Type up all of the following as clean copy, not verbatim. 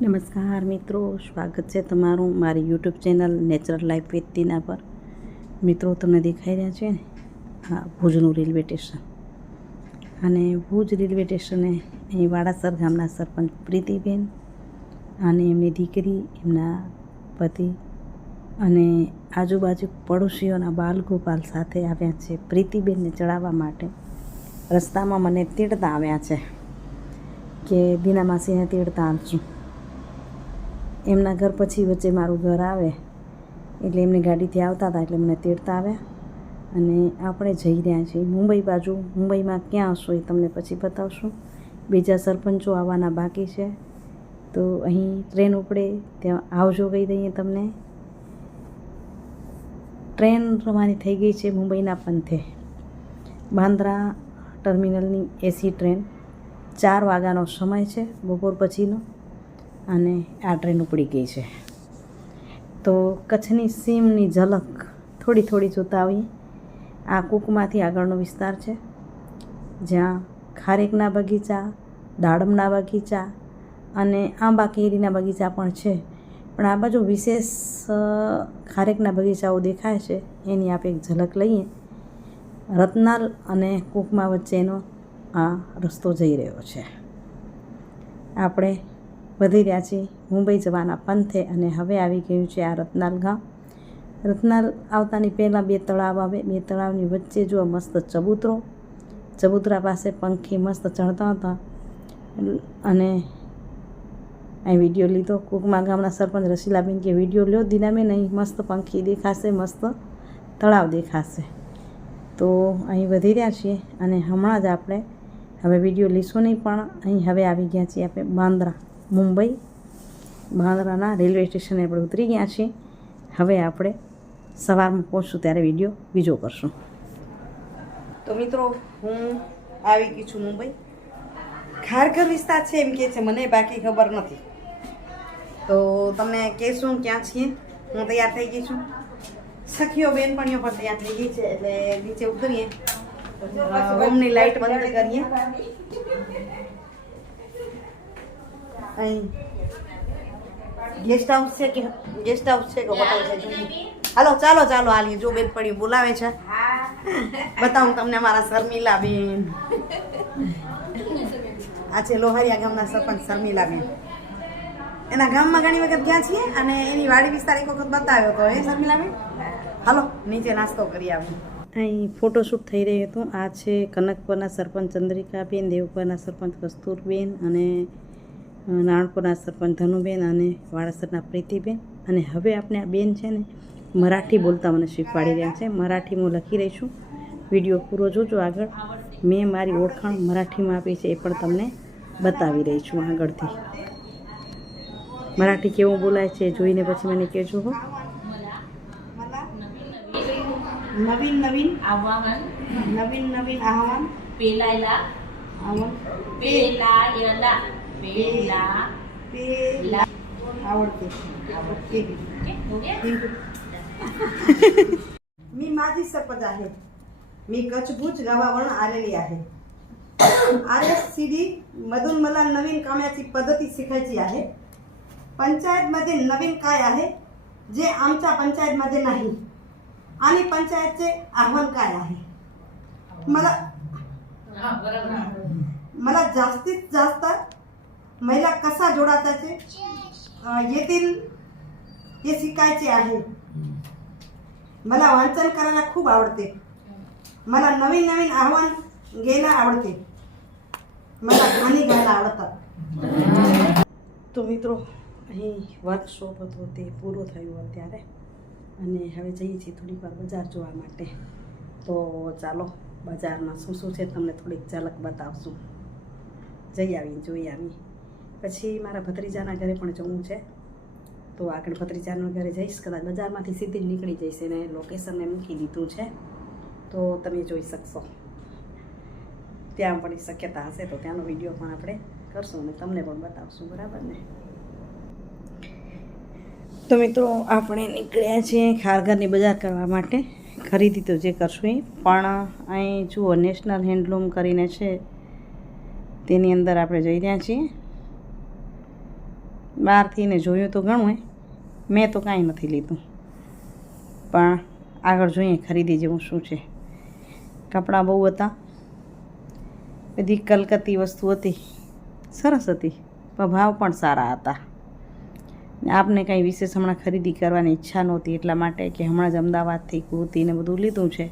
નમસ્કાર મિત્રો, સ્વાગત છે તમારું મારી YouTube channel natural life with Tina પર. મિત્રો, તમને દેખાઈ રહ્યા છે ને, હા, ભુજનું રેલવે સ્ટેશન. અને ભુજ રેલવે સ્ટેશને અહીં વાડાસર ગામના સરપંચ પ્રીતિબેન અને એમની દીકરી, એમના પતિ અને આજુબાજુ પડોશીઓના બાલગોપાલ સાથે આવ્યા છે પ્રીતિબેનને ચડાવવા માટે. રસ્તામાં મને તેડતા આવ્યા છે કે દીના માસીને તેડતા આવશું. એમના ઘર પછી વચ્ચે મારું ઘર આવે એટલે એમની ગાડીથી આવતા હતા એટલે મને તેડતા આવ્યા. અને આપણે જઈ રહ્યા છીએ મુંબઈ બાજુ. મુંબઈમાં ક્યાં હશો એ તમને પછી બતાવશું. બીજા સરપંચો આવવાના બાકી છે, તો અહીં ટ્રેન ઉપડે ત્યાં આવજો કહી દઈએ તમને. ટ્રેન રવાની થઈ ગઈ છે મુંબઈના પંથે. બાંદ્રા ટર્મિનલની એસી ટ્રેન 4 વાગ્યાનો સમય છે, બપોર પછીનો, અને આ ટ્રેન ઉપડી ગઈ છે. તો કચ્છની સીમની ઝલક થોડી થોડી જોતા આવીએ. આ કૂકમાંથી આગળનો વિસ્તાર છે, જ્યાં ખારેકના બગીચા, દાડમના બગીચા અને આંબા કેરીના બગીચા પણ છે. પણ આ બાજુ વિશેષ ખારેકના બગીચાઓ દેખાય છે, એની આપણે એક ઝલક લઈએ. રતનાલ અને કૂકમા વચ્ચેનો આ રસ્તો જઈ રહ્યો છે. આપણે વધી રહ્યા છીએ મુંબઈ જવાના પંથે અને હવે આવી ગયું છે આ રતનાલ ગામ. રતનાલ આવતાની પહેલાં 2 તળાવ આવે. 2 તળાવની વચ્ચે જો મસ્ત ચબૂતરો, ચબૂતરા પાસે પંખી મસ્ત ચણતા હતા. અને અહીં વિડીયો લીધો. કુકમા ગામના સરપંચ રસીલાબેન કે વિડીયો લ્યો દીનાબેન, અહીં મસ્ત પંખી દેખાશે, મસ્ત તળાવ દેખાશે. તો અહીં વધી રહ્યા છીએ અને હમણાં જ આપણે હવે વિડીયો લીશું નહીં, પણ અહીં હવે આવી ગયા છીએ આપણે બાંદ્રા, મુંબઈ. બાંદ્રાના રેલવે સ્ટેશને આપણે ઉતરી ગયા છીએ. હવે આપણે સવારમાં પહોંચશું ત્યારે વિડીયો બીજો કરશું. તો મિત્રો, હું આવી ગઈ છું મુંબઈ. ખારઘર વિસ્તાર છે એમ કે છે, મને બાકી ખબર નથી. તો તમને કહેશું ક્યાં છીએ. હું તૈયાર થઈ ગઈ છું. સખીઓ બેનપણીઓ પણ તૈયાર થઈ ગઈ છે, એટલે નીચે ઉતરીએ. રૂમની લાઇટ બંધ કરીએ. અહીં ગેસ્ટ હાઉસ છે કે હોટલ છે? હાલો ચાલો હાલીએ. જો બેનપણી બોલાવે છે, બતાવું તમને અમારા શર્મિલાબેન. આ છે લોહારિયા ગામના સરપંચ શર્મિલાબેન. એના ગામમાં ઘણી વખત ગયા છીએ અને એની વાડી વિસ્તાર એક વખત બતાવ્યો હતો. એ શર્મિલાબેન, હાલો નીચે નાસ્તો કરી આવીએ. અહીં ફોટોશૂટ થઈ રહ્યું હતું. આ છે કનકપુરના સરપંચ ચંદ્રિકાબેન, દેવપુરના સરપંચ કસ્તુરબેન અને નાણપુરના સરપંચ ધનુબેન અને વાડાસરના પ્રીતિબેન. અને હવે આપણે આ બેન છે ને મરાઠી બોલતા મને શીખવાડી રહ્યા છે. મરાઠી હું લખી રહી છું. વિડીયો પૂરો જોજો. આગળ મેં મારી ઓળખાણ મરાઠીમાં આપી છે, એ પણ તમને બતાવી રહી છું આગળથી. મરાઠી કેવું બોલાય છે જોઈને પછી મને કહેજો. હો, નવીન નવીન આહવાન, નવીન નવીન આહવાન, પેલાયલા આહવાન, પેલાયલા, પેલા आवडते. मी माझी सरपंच आहे. मी कच्छ भुज गावावरून आलेली आहे. RSCD मधून मला नवीन कामाची पद्धती शिकायची आहे. पंचायतमध्ये नवीन काय आहे जे आमच्या पंचायतमध्ये नाही, आणि पंचायतचे आव्हान काय आहे. मला जास्तीत जास्त महिला कसा जोडायचे येतील हे शिकायचे आहे. मला वाचन करायला खूप आवडते. मला नवीन नवीन आव्हान घ्यायला आवडते. मला गाणी गायला आवडतात. તો મિત્રો, અહીં વર્કશોપ હતો તે પૂરો થયો અત્યારે, અને હવે જઈએ છીએ થોડીક વાર બજાર જોવા માટે. તો ચાલો બજારમાં શું શું છે તમને થોડીક ઝલક બતાવશું. જઈ આવી, જોઈ આવી. પછી મારા ભત્રીજાના ઘરે પણ જવું છે, તો આગળ ભત્રીજાના ઘરે જઈશ. કદાચ બજારમાંથી સીધી નીકળી જઈશ. એને લોકેશનને મૂકી દીધું છે, તો તમે જોઈ શકશો. ત્યાં પણ શક્યતા હશે તો ત્યાંનો વિડીયો પણ આપણે કરશું અને તમને પણ બતાવશું, બરાબર ને. તો મિત્રો, આપણે નીકળ્યા છીએ ખારઘરની બજાર કરવા માટે. ખરીદી તો જે કરશું એ પણ અહીં જુઓ, નેશનલ હેન્ડલૂમ કરીને છે, તેની અંદર આપણે જઈ રહ્યા છીએ. બહારથી ને જોયું તો ઘણું મેં તો કાંઈ નથી લીધું, પણ આગળ જોઈએ ખરીદી જેવું શું છે. કપડાં બહુ હતા, બધી કલકત્તી વસ્તુ હતી, સરસ હતી, પણ ભાવ પણ સારા હતા. આપને કંઈ વિશેષ હમણાં ખરીદી કરવાની ઈચ્છા નહોતી, એટલા માટે કે હમણાં જ અમદાવાદથી કુર્તીને બધું લીધું છે,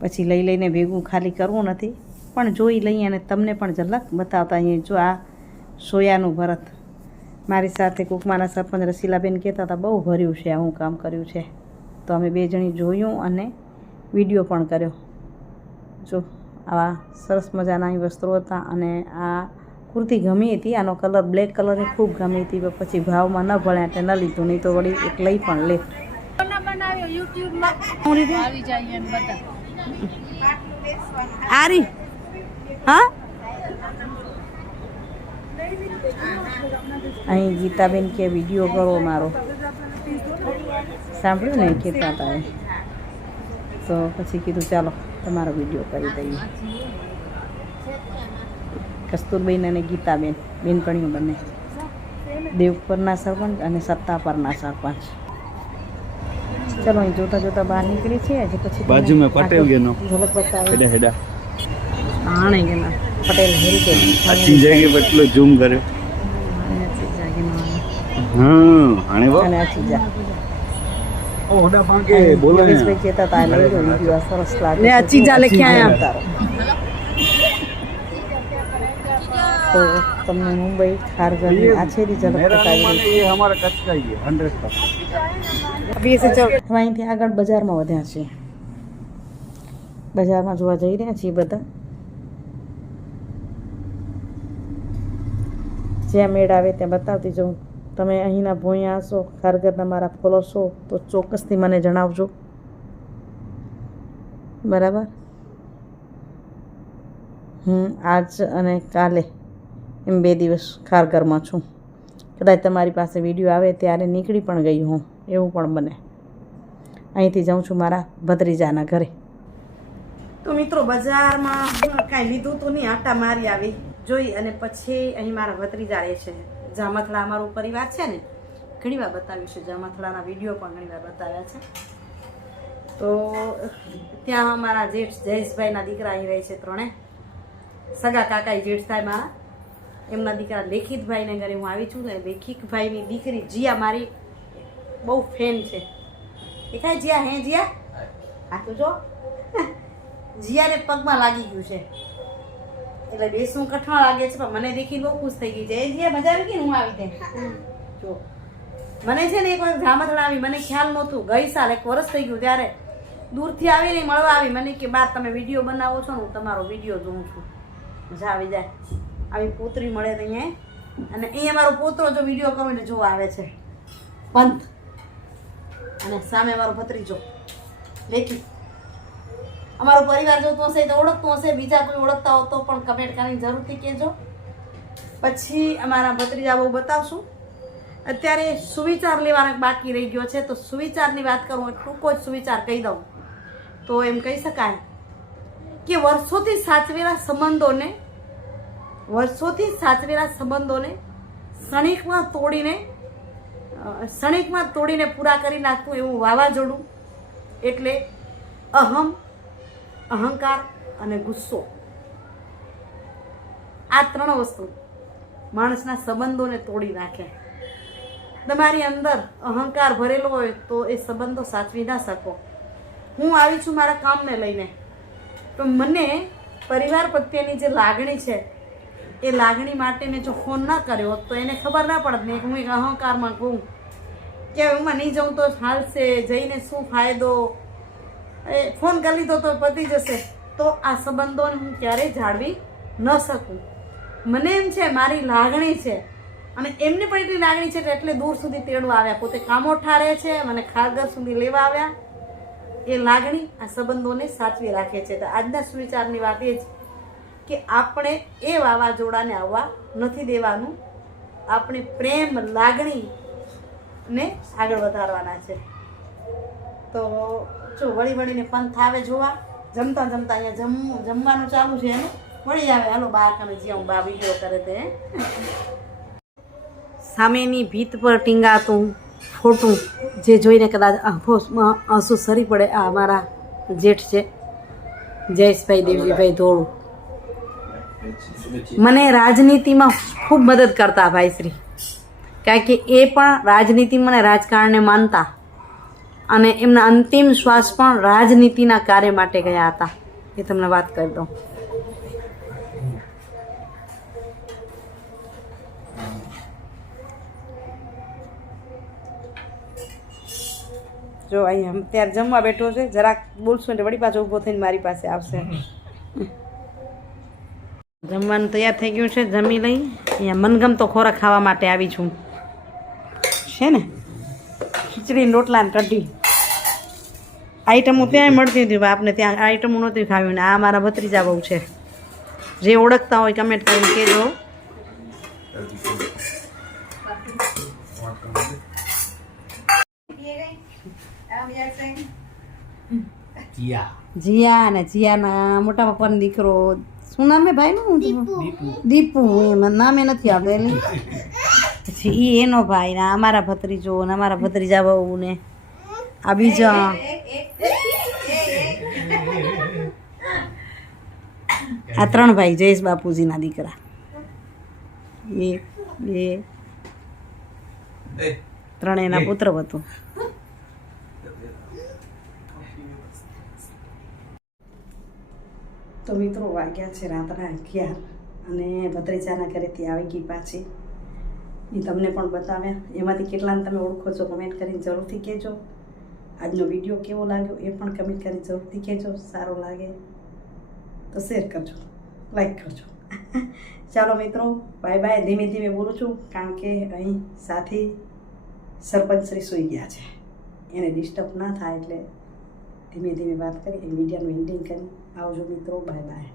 પછી લઈ લઈને ભેગું ખાલી કરવું નથી, પણ જોઈ લઈએ અને તમને પણ ઝલક બતાવતા અહીંયા. જો આ સોયાનું ભરત મારી સાથે કુકમાના સરપંચ રસીલાબેન કહેતા હતા બહુ ભર્યું છે, આવું કામ કર્યું છે, તો અમે બે જણી જોયું અને વિડીયો પણ કર્યો. જો આવા સરસ મજાના વસ્ત્રો હતા અને આ કુર્તી ગમી હતી. આનો કલર બ્લેક કલરની ખૂબ ગમી હતી, પણ પછી ભાવમાં ન ભળ્યા એટલે ન લીધું, નહીં તો વળી એક લઈ પણ લે. આરી હા અહીં ગીતાબેન કે વિડીયો કરો મારો, સાંભળ્યું ને કહેતા હતા, તો પછી કીધું ચાલો તમારો વિડીયો કરી દઈએ. કસ્તુરબેન અને ગીતાબેન બેનપણીઓ બંને, દેવપરના સરપંચ અને સત્તાપરના સરપંચ. ચલો અહીં જોતા જોતા બહાર નીકળી છે. હજી પછી બાજુમાં પટેલ ગેનો ઝલક બતાવે. હેડા હેડા આણે ગેના પટેલ હેરિટેજ આખી જગ્યાએ એટલો ઝૂમ કરે. હા આણે વો અને આ ચીજા ઓડા પાંકે બોલો ને યોગેશભાઈ કહેતા હતા લઈ લો વિડીયો સરસ લાગે. લે આ ચીજા લખ્યા આયા. તો તમને મુંબઈ ખારગરની આછેરી ઝલક બતાવી ये हमारा कच्छ का ही है 100%. અહીંથી આગળ બજારમાં વધ્યા છે. બજારમાં જોવા જઈ રહ્યા છીએ બધા. જ્યાં મેળ આવે ત્યાં બતાવતી જાઉં. તમે અહીંના ભોંયા હશો, ખારગરના મારા ફોલોશો તો ચોક્કસથી મને જણાવજો, બરાબર. હું આજ અને કાલે એમ 2 દિવસ ખારગરમાં છું. કદાચ તમારી પાસે વિડીયો આવે ત્યારે નીકળી પણ ગઈ હું, એવું પણ બને. અહીંથી જાઉં છું મારા ભત્રીજાના ઘરે. તો મિત્રો બજારમાં કાંઈ લીધું તો નહીં, આટા મારી આવી જોઈ અને પછી અહીં મારા ભત્રીજા રહે છે. જામથળા અમારો પરિવાર છે ને, ઘણી વાર બતાવ્યું છે, જામથળાના વિડીયો પણ ઘણી વાર બતાવ્યા છે. તો ત્યાં અમારા જેઠ જયેશભાઈના દીકરા અહીં રહે છે, 3 સગા કાકા જેઠ થાય મારા. એમના દીકરા લેખિતભાઈને ઘરે હું આવી છું. ને લેખિતભાઈની દીકરી જીયા મારી બહુ ફેન છે. દેખાય જીયા? હે જીયા? હા તો જો જીયાને પગમાં લાગી ગયું છે, એટલે બેસવું કઠણ લાગે છે, પણ મને દેખીને બહુ ખુશ થઈ ગઈ છે. એ જીયા મજા આવી ગઈ ને હું આવી ત્યાં. જો મને છે ને એક વાર જામથળા આવી, મને ખ્યાલ નહોતું. ગઈ સાલ 1 વર્ષ થઈ ગયું ત્યારે દૂરથી આવીને મળવા આવી. મને કે બા તમે વિડીયો બનાવો છો ને, હું તમારો વિડીયો જોઉં છું. મજા આવી જાય. આવી પોતરી મળે તો અહીંયા. અને અહીંયા મારો પોતરો જો વિડીયો કરો ને જોવા આવે છે, પંથ. અને સામે મારો ભત્રીજો લેખી. અમારો પરિવાર જોતો હશે તો ઓળખતો હશે, બીજા કોઈ ઓળખતા હો તો પણ કમેન્ટ કરીને જરૂરથી કહેજો. પછી અમારા ભત્રીજા બહુ બતાવશું. અત્યારે સુવિચાર લેવાનો બાકી રહી ગયો છે, તો સુવિચારની વાત કરું, ટૂંકો જ સુવિચાર કહી દઉં તો એમ કહી શકાય કે વર્ષોથી સાચવેલા સંબંધોને ક્ષણિકમાં તોડીને પૂરા કરી નાખતું એવું વાવાઝોડું એટલે અહંકાર અને ગુસ્સો. આ 3 વસ્તુ માણસના સંબંધોને તોડી નાખે. તમારી અંદર અહંકાર ભરેલો હોય તો એ સંબંધો સાચવી ના શકો. હું આવી છું મારા કામને લઈને, તો મને પરિવાર પ્રત્યેની જે લાગણી છે એ લાગણી માટે મેં જો ફોન ના કર્યો તો એને ખબર ના પડત ને. હું એક અહંકારમાં કહું કે હું નહીં જાઉં તો હાલશે, જઈને શું ફાયદો, ફોન કરી લીધો તો પતી જશે, તો આ સંબંધોને હું ક્યારેય જાળવી ન શકું. મને એમ છે મારી લાગણી છે, અને એમને પણ એટલી લાગણી છે એટલે દૂર સુધી તેડવા આવ્યા. પોતે કામોઠા રહે છે, મને ખારગર સુધી લેવા આવ્યા. એ લાગણી આ સંબંધોને સાચવી રાખે છે. તો આજના સુવિચારની વાત એ જ કે આપણે એ વાવાઝોડાને આવવા નથી દેવાનું. આપણે પ્રેમ લાગણીને આગળ વધારવાના છે. તો જો વળીને પંથ આવે જોવા. જમતા અહીંયા જમવાનું ચાલુ છે એનું વળી આવે. હાલો બહાર તમે જ્યાં બા વિડીયો કરે તે સામેની ભીત પર ટીંગાતું ફોટું જે જોઈને કદાચ આંસુ સરી પડે. આ અમારા જેઠ છે, જયેશભાઈ દેવજીભાઈ ધોળું. મને રાજનીતિમાં ખૂબ મદદ કરતા ભાઈશ્રી, કારણ કે એ પણ રાજનીતિમાં અને રાજકારણને માનતા અને એમના અંતિમ શ્વાસ પણ રાજનીતિના કાર્ય માટે ગયા હતા. એ તમને વાત કરી દઉં. જો અહીંયા અત્યારે જમવા બેઠો છે, જરાક બોલશો એટલે વળી પાછો ઊભો થઈને મારી પાસે આવશે. જમવાનું તૈયાર થઈ ગયું છે, જમી લઈ. અહીંયા મનગમતો ખોરાક ખાવા માટે આવી છું છે ને, ખીચડી રોટલા ને કઢી. આઈટમો ત્યાંય મળતી હતી, આપને ત્યાં આઈટમો નહોતી ખાવી. ને આ મારા ભત્રીજા બહુ છે, જે ઓળખતા હોય કમેન્ટ કરીને કહેજો. જીયા ને જીયાના મોટા પપ્પાનો દીકરો, શું નામ હે ભાઈનું? દીપુ. એમ નામે નથી આવડે. પછી એ એનો ભાઈ ને અમારા ભત્રીજો ને અમારા ભત્રીજા બહુ ને આ બીજા. આ 3 ભાઈ જયેશ બાપુજીના દીકરા. એ 3 એના પુત્ર હતું. તો મિત્રો વાગ્યા છે રાત્રના 11 અને ભત્રીજાના ઘરેથી આવી ગઈ પાછી. એ તમને પણ બતાવ્યા. એમાંથી કેટલાને તમે ઓળખો છો કમેન્ટ કરીને જરૂરથી કહેજો. આજનો વિડીયો કેવો લાગ્યો એ પણ કમેન્ટ કરીને જરૂરથી કહેજો. સારો લાગે તો શેર કરજો, લાઈક કરજો. ચાલો મિત્રો, બાય બાય. ધીમે ધીમે બોલું છું કારણ કે અહીં સાથી સરપંચ શ્રી સૂઈ ગયા છે, એને ડિસ્ટર્બ ના થાય એટલે ધીમે ધીમે વાત કરી વિડીયોનું એન્ડિંગ કરી. આવજો મિત્રો, બાય બાય.